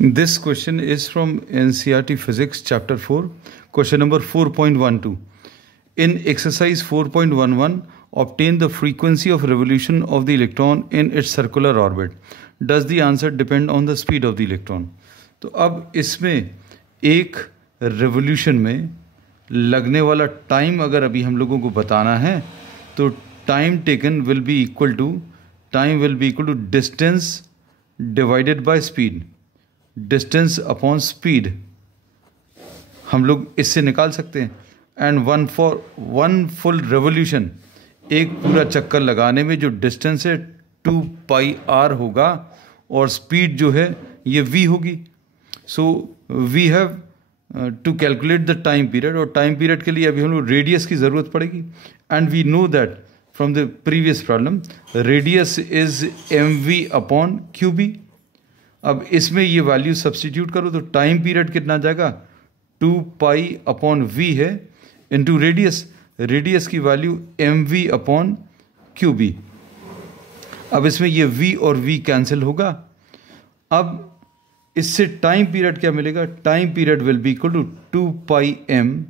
This question is from NCERT Physics Chapter 4, question number 4.12. In exercise 4.11, obtain the frequency of revolution of the electron in its circular orbit. Does the answer depend on the speed of the electron? तो अब इसमें एक revolution में लगने वाला time अगर अभी हम लोगों को बताना है तो time taken will be equal to distance divided by speed, distance upon speed हम लोग इससे निकाल सकते हैं. एंड वन फुल रेवोल्यूशन, एक पूरा चक्कर लगाने में जो डिस्टेंस है 2πr होगा और स्पीड जो है ये v होगी. So we have to calculate the time period, और टाइम पीरियड के लिए अभी हम लोग रेडियस की ज़रूरत पड़ेगी. And we know that from the previous problem radius is mv upon qb. अब इसमें ये वैल्यू सब्स्टिट्यूट करो तो टाइम पीरियड कितना जाएगा, 2π अपॉन v है इंटू रेडियस. रेडियस की वैल्यू mv अपॉन qb. अब इसमें ये v और v कैंसिल होगा. अब इससे टाइम पीरियड क्या मिलेगा, time period will be equal to 2πm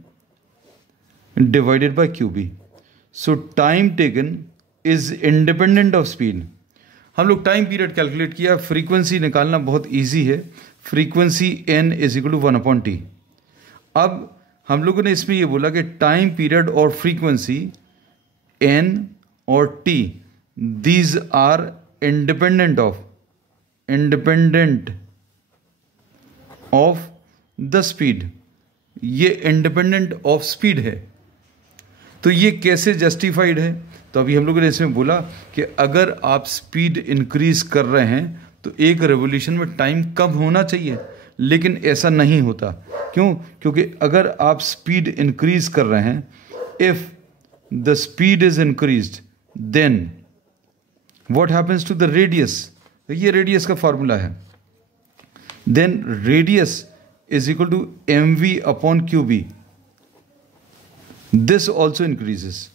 divided by qb. So time taken is independent of speed. हम लोग टाइम पीरियड कैलकुलेट किया, फ्रीक्वेंसी निकालना बहुत इजी है. Frequency n is equal to 1/t. अब हम लोगों ने इसमें ये बोला कि टाइम पीरियड और फ्रीक्वेंसी n और t these are independent of the speed. ये इंडिपेंडेंट ऑफ स्पीड है. तो ये कैसे जस्टिफाइड है, तो अभी हम लोगों ने इसमें बोला कि अगर आप स्पीड इंक्रीज कर रहे हैं तो एक रेवोल्यूशन में टाइम कम होना चाहिए, लेकिन ऐसा नहीं होता. क्यों? क्योंकि अगर आप स्पीड इंक्रीज कर रहे हैं, if the speed is increased then what happens to the radius. ये रेडियस का फॉर्मूला है. Then radius is equal to mv upon qb. This also increases.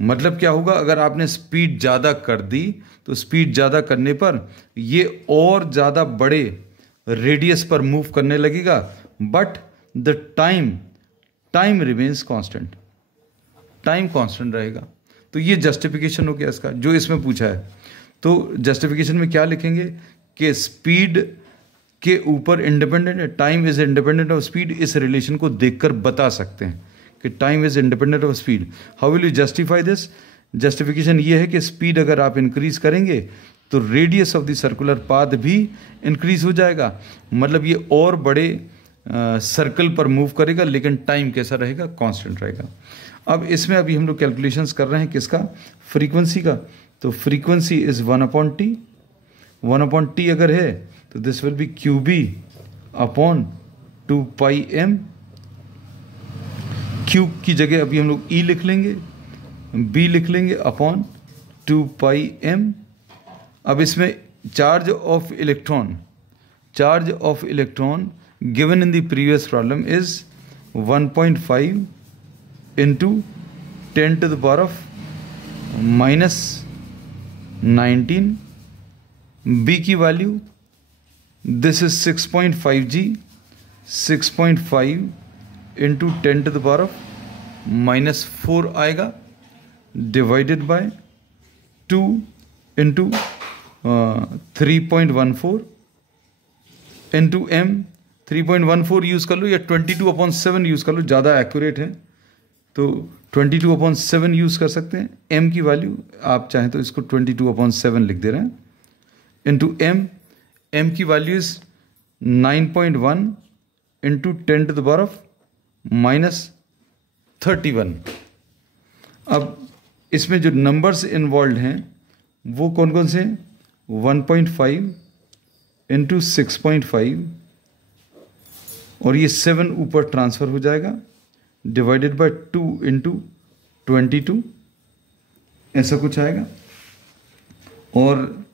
मतलब क्या होगा, अगर आपने स्पीड ज़्यादा कर दी तो स्पीड ज़्यादा करने पर ये और ज़्यादा बड़े रेडियस पर मूव करने लगेगा, but the time remains constant. Time constant रहेगा. तो ये जस्टिफिकेशन हो गया इसका जो इसमें पूछा है. तो जस्टिफिकेशन में क्या लिखेंगे कि स्पीड के ऊपर इंडिपेंडेंट है, time is independent of speed. इस रिलेशन को देखकर बता सकते हैं कि time is independent of speed. How will you justify this? Justification ये है कि स्पीड अगर आप इंक्रीज करेंगे तो radius of the circular path भी इंक्रीज हो जाएगा. मतलब ये और बड़े सर्कल पर मूव करेगा, लेकिन टाइम कैसा रहेगा, कांस्टेंट रहेगा. अब इसमें अभी हम लोग कैलकुलेशंस कर रहे हैं किसका, फ्रीक्वेंसी का. तो फ्रीक्वेंसी इज 1/t. 1/t अगर है तो this will B qb upon 2πm. Q की जगह अभी हम लोग E लिख लेंगे, B लिख लेंगे अपॉन 2πm. अब इसमें charge of electron given in the previous problem is 1.5 into 10 to the power of -19. B की value this is 6.5 g. 6.5 into 10 to the power of -4 आएगा, divided by 2 into 3.14 into m. 3.14 use कर लो या 22/7 use कर लो, ज़्यादा accurate है तो 22/7 use कर सकते हैं. m की वैल्यू आप चाहें तो इसको 22/7 लिख दे रहे हैं इंटू m की value is 9.1 into 10 to the power of -31. अब इसमें जो नंबर्स इन्वॉल्व हैं वो कौन कौन से हैं, 1.5 इंटू 6.5 और ये 7 ऊपर ट्रांसफ़र हो जाएगा, डिवाइडेड बाय 2 इंटू 22, ऐसा कुछ आएगा. और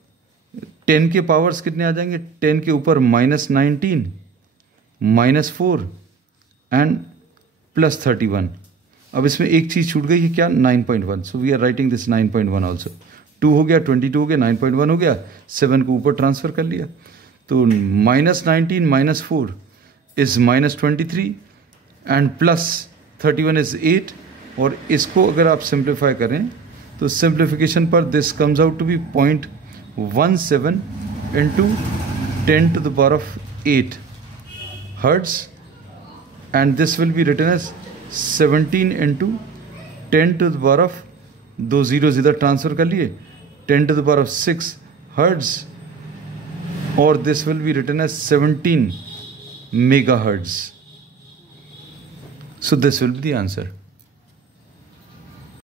10 के पावर्स कितने आ जाएंगे, 10 के ऊपर -19 -4 एंड +31. अब इसमें एक चीज़ छूट गई है क्या, 9.1. So we are writing this 9.1 also. 2 हो गया, 22 हो गया, 9.1 हो गया, 7 को ऊपर ट्रांसफ़र कर लिया. तो -19 -4 इज़ -23 एंड +31 इज़ 8. और इसको अगर आप सिंप्लीफाई करें तो सिंप्लीफिकेशन पर this comes out to be 0.17 into 10⁸ hertz, and this will be written as 17 into 10⁻, दो जीरोज इधर ट्रांसफर कर लिए, 10⁶ hertz, और this will be written as 17 megahertz. So this will be the answer.